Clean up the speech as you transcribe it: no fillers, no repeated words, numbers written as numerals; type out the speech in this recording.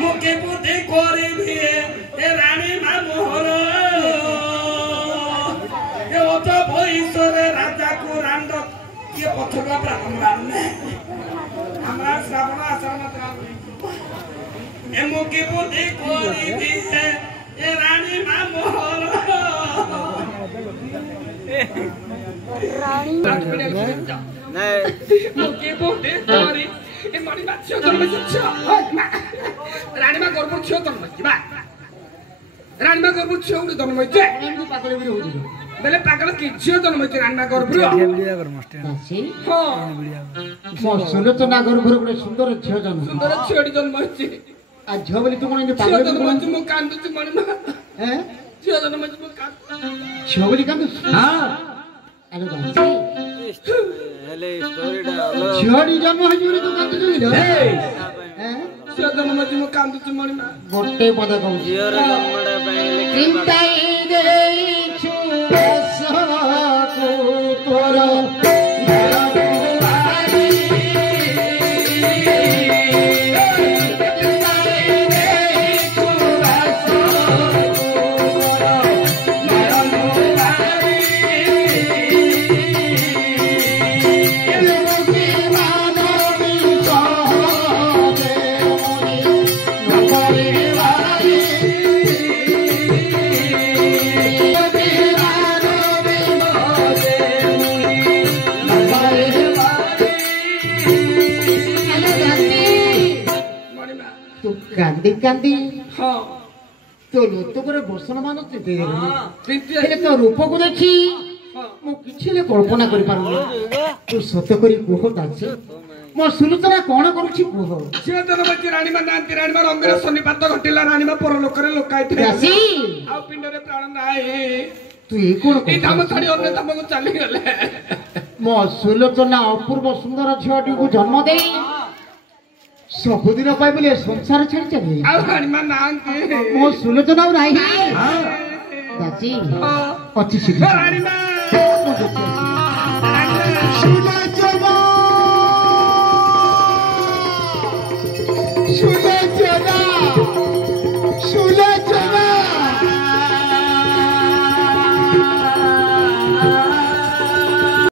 मुके बुद्धि करिबि ए रानी मा मोहर ए ओत भइसरे राजा को रांड के पथका ब्राह्मण हमरा श्रावण आचरण ए मुके बुद्धि करिबि ए रानी मा मोहर रानी मुके बुद्धि करि ए मणि माछियो जन्म छ रानी मा गर्भ छ जन्म छ बा रानी मा गर्भ छ उडी जन्म छ रानी को पागल बिरे होदी बेले पागल कि छ जन्म छ रानी मा गर्भ बिडिया कर मस्ते हां मो सुलोचना गर्भ रे सुंदर छ जन्म सुंदर छडी जन्म छ आ झ बोली तू कोन पागल जन्म छ मो कांदु छ मणि मा हैं छ जन्म छ मो कांदु छ बोली कांदु हां अरे दासी हेले स्टोरी डा हेलो छडी जन्म हो जुरी तू कांदु जुरी हैं छ जन्म छ मो कांदु छ मणि मा गोटे पद कहू जियर जन्मडा पहिले चिंताई देई छु बसको तोर कांदी कांदी हां तो लोतो करे बसन मान चिते हेले तो रूप को देखी मो किछले कल्पना करि पारु तू सत्य करी कोह दासी मो सुलोचना कोन करूछि कोह से जन्म छ रानी मा नांती रानी मा रंगरे सन्निपात घटिला रानी मा पर लोकरे लोकाइते दासी आ पिंडरे प्राण नाही तू ए कोन ए धाम छाडी अन्य धाम को चली गेले मो सुलोचना अपूर्व सुंदर झियोटी को जन्म देई सबुदिन पाई बोले संसार छाड़ी चली आ रानी मा नांती मो सुलोचना नाही दासी अति शीघ्र रानी मा सुलोचना सुलोचना